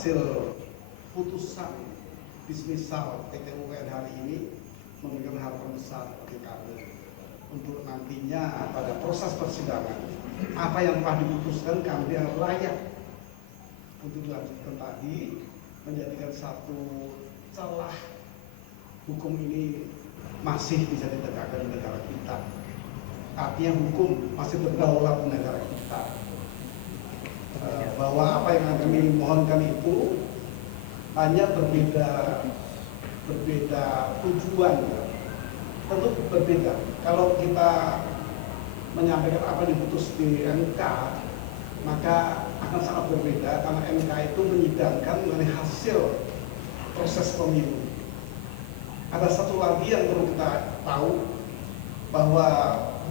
Hasil putusan dismisal PT UN hari ini memberikan harapan besar bagi kami untuk nantinya pada proses persidangan apa yang telah diputuskan kami layak untuk dilanjutkan tadi, menjadikan satu celah hukum ini masih bisa ditegakkan di negara kita. Artinya hukum masih berdaulat di negara kita. Bahwa apa yang kami mohonkan itu hanya berbeda tujuan, tentu berbeda. Kalau kita menyampaikan apa yang diputus di MK, maka akan sangat berbeda karena MK itu menyidangkan mengenai hasil proses pemilu. Ada satu lagi yang perlu kita tahu, bahwa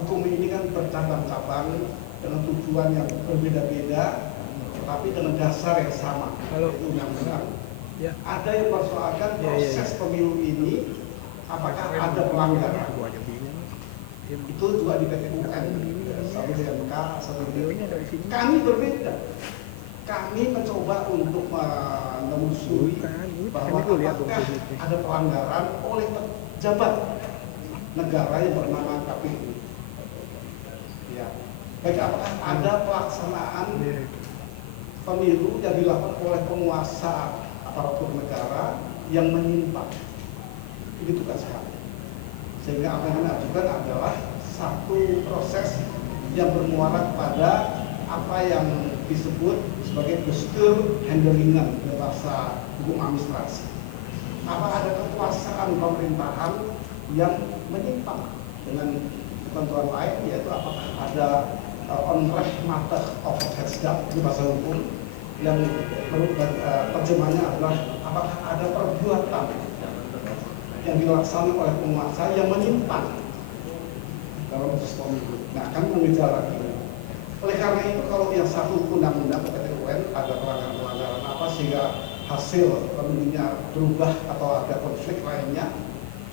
hukum ini kan bercabang-cabang dengan tujuan yang berbeda-beda, tapi dengan dasar yang sama, yaitu undang-undang. Ya. Ada yang persoalkan proses pemilu ini, apakah ada pelanggaran? Itu juga di PT UN, satu di MK, satu di kami berbeda. Kami mencoba untuk menelusuri bahwa apakah ada pelanggaran oleh pejabat negara yang bernama KPU. Ya. Baik, apakah ada pelaksanaan pemilu yang dilakukan oleh penguasa aparatur negara yang menyimpang? Ini tugas kami. Sehingga apa yang kami ajukan adalah satu proses yang bermuara pada apa yang disebut sebagai gestur handlingan dalam bahasa hukum administrasi. Apa ada kekuasaan pemerintahan yang menyimpang dengan ketentuan lain, yaitu apakah ada onreh mateh overheadsdak di bahasa hukum yang terjemahnya adalah apakah ada perbuatan yang dilaksanakan oleh penguasa yang menyimpang dalam proses pemilu. Nah, kami mengejar lagi. Oleh karena itu, kalau yang satu undang-undang PT UN ada pelanggaran apa sehingga hasil pemilunya berubah atau ada konflik lainnya,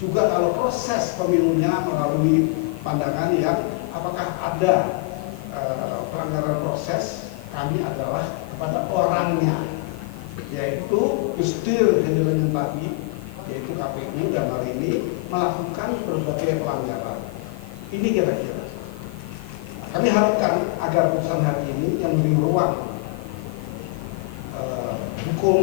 juga kalau proses pemilunya melalui pandangan yang apakah ada pelanggaran proses, kami adalah kepada orangnya, yaitu gestur handlingan tadi, yaitu KPU dan hal ini melakukan berbagai pelanggaran. Ini kira-kira. Kami harapkan agar putusan hari ini yang memberi ruang hukum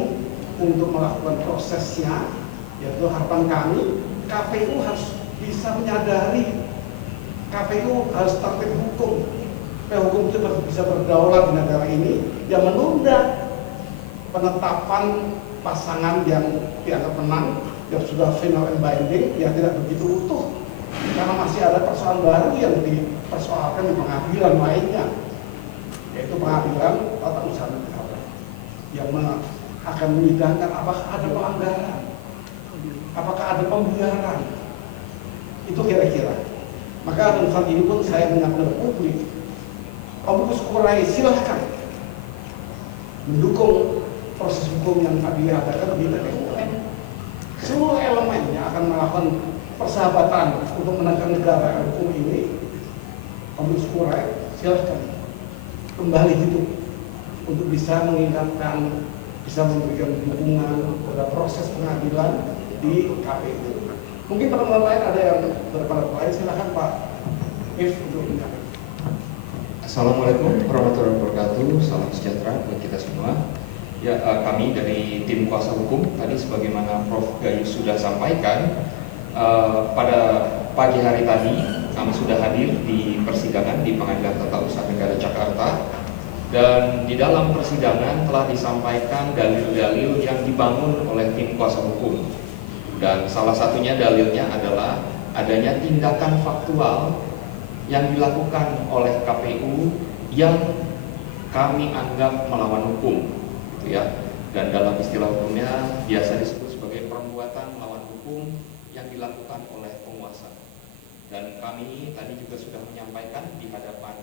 untuk melakukan prosesnya, yaitu harapan kami KPU harus bisa menyadari, KPU harus tertib hukum. Hukum itu bisa berdaulat di negara ini, yang menunda penetapan pasangan yang dianggap menang, yang sudah final and binding, yang tidak begitu utuh, karena masih ada persoalan baru yang dipersoalkan di pengadilan lainnya, yaitu pengadilan tata usaha negara, yang akan menyidangkan apakah ada pelanggaran, apakah ada pembiaran. Itu kira-kira. Maka dalam hal ini pun saya menyampaikan publik, Omnibus Kurai silahkan mendukung proses hukum yang tadi diadakan di PT UN. Seluruh elemennya akan melakukan persahabatan untuk menegakkan negara hukum ini. Omnibus Kurai silahkan kembali hidup untuk bisa mengingatkan, bisa memberikan dukungan pada proses pengadilan di KPU. Mungkin teman-teman lain ada yang berpendapat lain, silahkan Pak If untuk menyampaikan. Assalamualaikum warahmatullahi wabarakatuh. Salam sejahtera buat kita semua. Ya, kami dari tim kuasa hukum tadi sebagaimana Prof. Gayus sudah sampaikan, pada pagi hari tadi kami sudah hadir di persidangan di Pengadilan Tata Usaha Negara Jakarta, dan di dalam persidangan telah disampaikan dalil-dalil yang dibangun oleh tim kuasa hukum, dan salah satunya dalilnya adalah adanya tindakan faktual yang dilakukan oleh KPU yang kami anggap melawan hukum, gitu ya. Dan dalam istilah hukumnya biasa disebut sebagai perbuatan melawan hukum yang dilakukan oleh penguasa. Dan kami tadi juga sudah menyampaikan di hadapan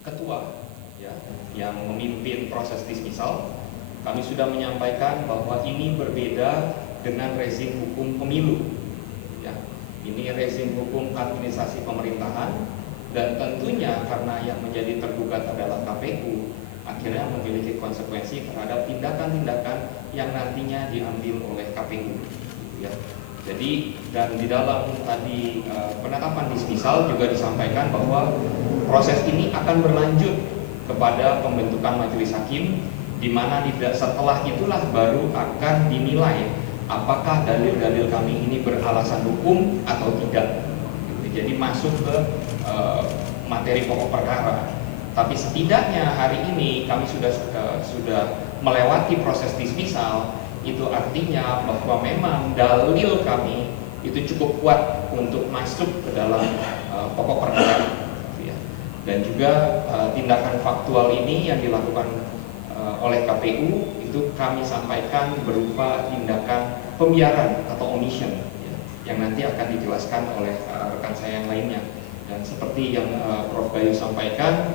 ketua, ya, yang memimpin proses dismisal, kami sudah menyampaikan bahwa ini berbeda dengan rezim hukum pemilu. Ini rezim hukum administrasi pemerintahan, dan tentunya karena yang menjadi tergugat adalah KPU, akhirnya memiliki konsekuensi terhadap tindakan-tindakan yang nantinya diambil oleh KPU. Ya. Jadi dan di dalam tadi penetapan dismisal juga disampaikan bahwa proses ini akan berlanjut kepada pembentukan majelis hakim, di mana setelah itulah baru akan dinilai apakah dalil-dalil kami ini beralasan hukum atau tidak. Jadi masuk ke materi pokok perkara. Tapi setidaknya hari ini kami sudah melewati proses dismisal. Itu artinya bahwa memang dalil kami itu cukup kuat untuk masuk ke dalam pokok perkara, ya. Dan juga tindakan faktual ini yang dilakukan oleh KPU itu kami sampaikan berupa tindakan pembiaran atau omission, ya, yang nanti akan dijelaskan oleh rekan saya yang lainnya. Dan seperti yang Prof. Bayu sampaikan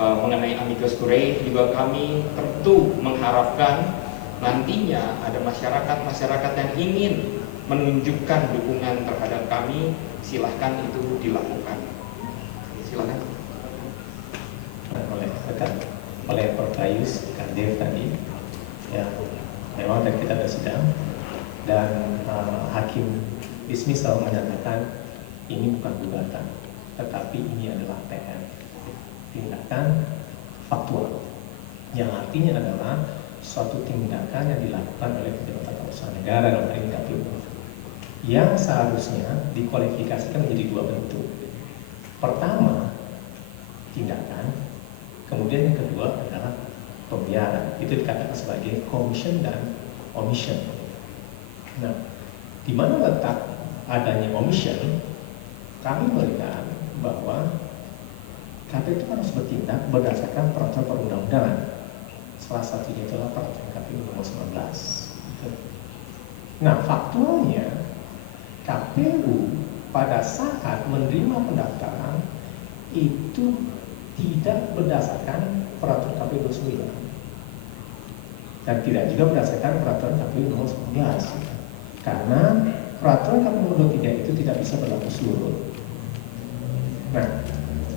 mengenai amicus curiae, juga kami tentu mengharapkan nantinya ada masyarakat yang ingin menunjukkan dukungan terhadap kami, silahkan itu dilakukan. Silahkan. Oleh Prof. Gayus Kadir tadi, ya memang tadi kita sudah sidang dan hakim dismisal menyatakan ini bukan gugatan, tetapi ini adalah TF, tindakan faktual, yang artinya adalah suatu tindakan yang dilakukan oleh pejabat tata usaha negara dalam hal ini KPU, yang seharusnya dikualifikasikan menjadi dua bentuk. Pertama, tindakan, kemudian yang kedua adalah pembiaran. Itu dikatakan sebagai commission dan omission. Nah, di mana letak adanya omission? Kami melihat bahwa KPU itu harus bertindak berdasarkan peraturan perundang-undangan. Salah satunya adalah peraturan KPU nomor 19. Nah, faktualnya KPU pada saat menerima pendaftaran itu tidak berdasarkan peraturan KPU 29 dan tidak juga berdasarkan peraturan KPU nomor 19, karena peraturan KPU nomor 23 itu tidak bisa berlaku seluruh. Nah,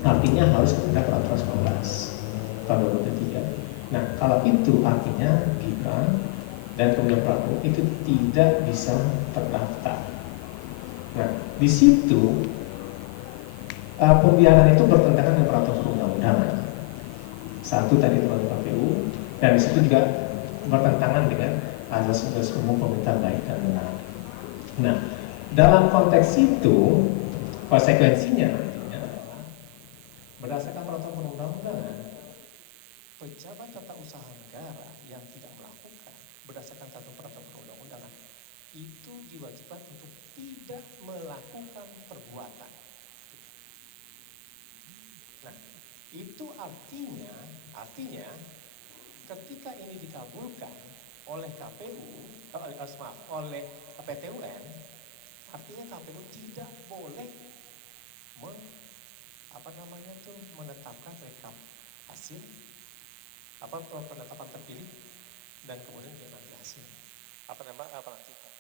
artinya harus ada peraturan 19 tahun 2023. Nah, kalau itu artinya Gibran dan kemudian Prabowo itu tidak bisa terdaftar. Nah, di situ pembiaran itu bertentangan dengan peraturan perundang-undangan. Satu tadi peraturan KPU, dan di situ juga bertentangan dengan azas umum pemerintah baik dan benar. Nah, dalam konteks itu konsekuensinya adalah berdasarkan peraturan perundang-undangan, pejabat tata usaha negara yang tidak melakukan berdasarkan satu peraturan perundang-undangan itu diwajibkan untuk tidak melakukan perbuatan. Nah, itu artinya ketika ini dikabulkan oleh KPU, oleh PT UN, artinya KPU tidak boleh menetapkan rekap hasil penetapan terpilih dan kemudian dia nanti hasil pelantikan.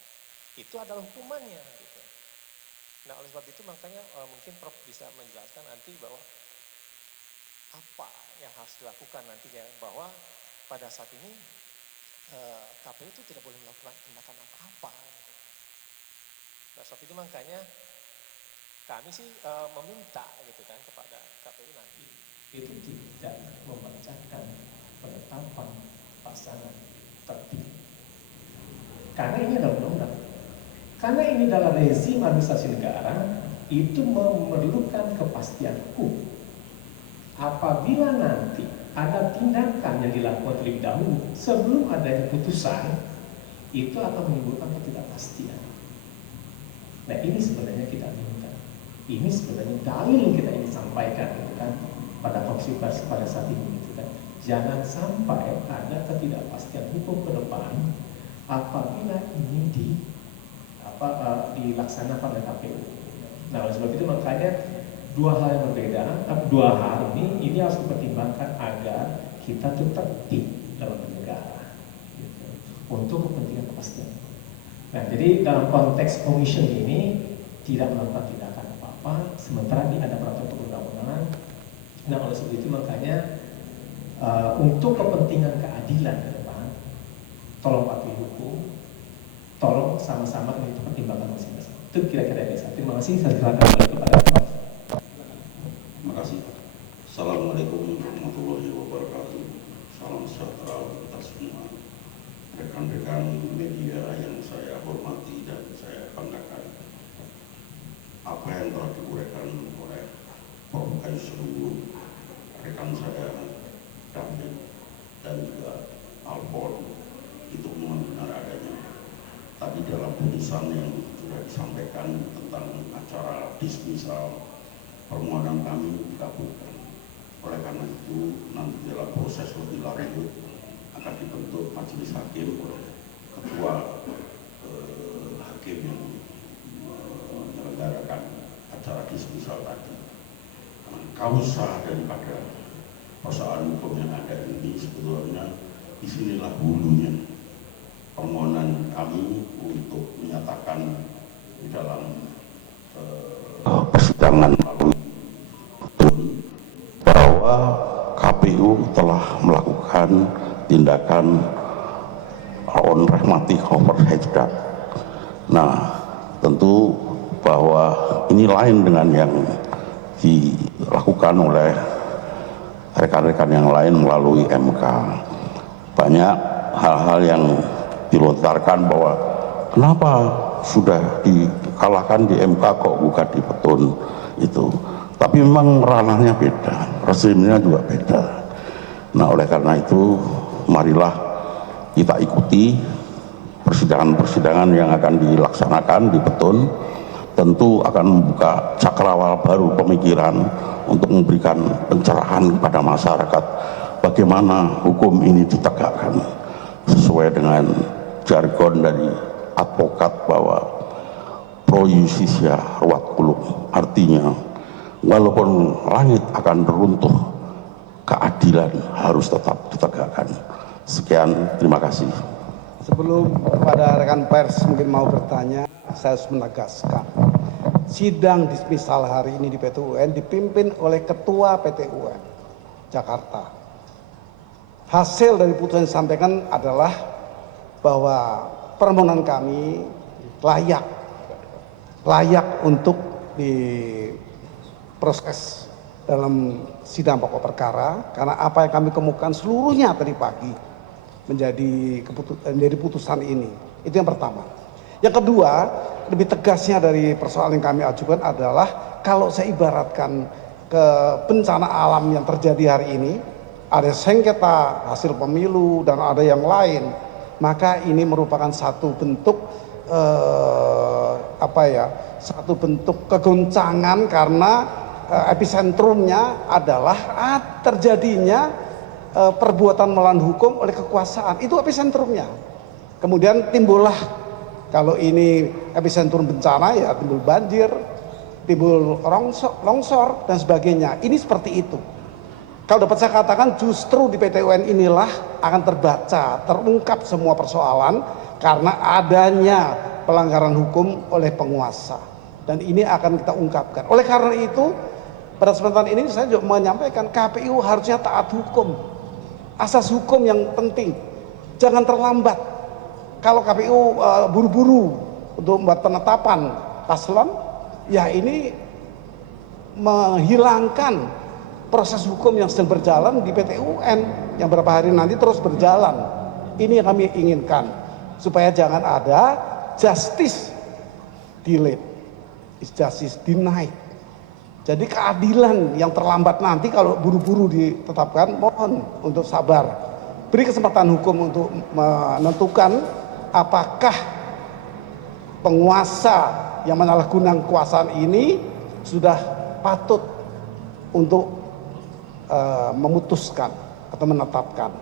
Itu adalah hukumannya gitu. Nah, oleh sebab itu makanya mungkin Prof bisa menjelaskan nanti bahwa apa yang harus dilakukan nantinya, bahwa pada saat ini KPU itu tidak boleh melakukan tindakan apa-apa. Nah, sebab itu makanya kami sih meminta gitu kan kepada KPU nanti itu tidak membacakan penetapan pasangan terpilih. Karena ini adalah undang-undang. Karena ini dalam rezim administrasi negara, itu memerlukan kepastian hukum. Apabila nanti ada tindakan yang dilakukan terlebih dahulu sebelum adanya putusan, itu akan menimbulkan ketidakpastian. Nah, ini sebenarnya kita minta. Ini sebenarnya dalil yang kita ingin sampaikan, gitu kan, pada konferensi pers pada saat ini, gitu kan. Jangan sampai ada ketidakpastian hukum ke depan apabila ini dilaksanakan oleh KPU. Nah, oleh sebab itu makanya dua hal yang berbeda, dua hal ini harus dipertimbangkan agar kita tetap tertib dalam bernegara, gitu, untuk kepentingan kepastian. Nah, jadi dalam konteks commission ini tidak melakukan tindakan apa-apa, sementara ini ada peraturan perundang-undangan. Nah, oleh sebab itu makanya untuk kepentingan keadilan ke depan, tolong patuhi hukum, tolong sama-sama itu pertimbangan masing-masing. Itu kira-kira dari saya. Terima kasih. Saya silakan kembali kepada Prof. Terima kasih. Assalamualaikum warahmatullahi wabarakatuh. Salam sejahtera untuk kita semua. Rekan-rekan media yang saya hormati dan saya banggakan. Apa yang telah diuraikan oleh Prof. Gayus, rekan saya David dan juga Alfon, itu memang benar adanya. Tadi dalam putusan yang sudah disampaikan tentang acara dismisal, permohonan kami dikabulkan. Oleh karena itu, nanti dalam proses lebih lanjut akan dibentuk majelis hakim oleh ketua hakim yang menyelenggarakan acara dismisal tadi. Kausa daripada persoalan hukum yang ada ini sebetulnya disinilah hulunya. Permohonan kami untuk menyatakan di dalam persidangan melalui bahwa KPU telah melakukan tindakan on rahmati overhead. Nah, tentu bahwa ini lain dengan yang dilakukan oleh rekan-rekan yang lain melalui MK. Banyak hal-hal yang dilontarkan bahwa kenapa sudah dikalahkan di MK kok bukan di Petun itu. Tapi memang ranahnya beda, rezimnya juga beda. Nah, oleh karena itu marilah kita ikuti persidangan-persidangan yang akan dilaksanakan di Petun. Tentu akan membuka cakrawala baru pemikiran untuk memberikan pencerahan kepada masyarakat bagaimana hukum ini ditegakkan sesuai dengan jargon dari advokat bahwa pro justisia ruat kulub, artinya walaupun langit akan runtuh, keadilan harus tetap ditegakkan. Sekian, terima kasih. Sebelum kepada rekan pers mungkin mau bertanya, saya harus menegaskan sidang dismisal hari ini di PT UN dipimpin oleh Ketua PT UN Jakarta. Hasil dari putusan yang disampaikan adalah bahwa permohonan kami layak untuk diproses dalam sidang pokok perkara, karena apa yang kami kemukakan seluruhnya tadi pagi menjadi putusan ini. Itu yang pertama. Yang kedua, lebih tegasnya dari persoalan yang kami ajukan adalah kalau saya ibaratkan ke bencana alam yang terjadi hari ini, ada sengketa hasil pemilu dan ada yang lain, maka ini merupakan satu bentuk satu bentuk kegoncangan karena episentrumnya adalah terjadinya perbuatan melawan hukum oleh kekuasaan. Itu episentrumnya. Kemudian timbullah, kalau ini epicentrum bencana ya timbul banjir, timbul longsor dan sebagainya. Ini seperti itu. Kalau dapat saya katakan justru di PT UN inilah akan terungkap semua persoalan karena adanya pelanggaran hukum oleh penguasa. Dan ini akan kita ungkapkan. Oleh karena itu, pada kesempatan ini saya juga menyampaikan KPU harusnya taat hukum. Asas hukum yang penting. Jangan terlambat. Kalau KPU buru-buru untuk membuat penetapan paslon, ya ini menghilangkan proses hukum yang sedang berjalan di PT UN yang beberapa hari nanti terus berjalan. Ini yang kami inginkan, supaya jangan ada justice delayed, is justice denied. Jadi keadilan yang terlambat nanti kalau buru-buru ditetapkan, mohon untuk sabar. Beri kesempatan hukum untuk menentukan apakah penguasa yang menyalahgunakan kekuasaan ini sudah patut untuk memutuskan atau menetapkan.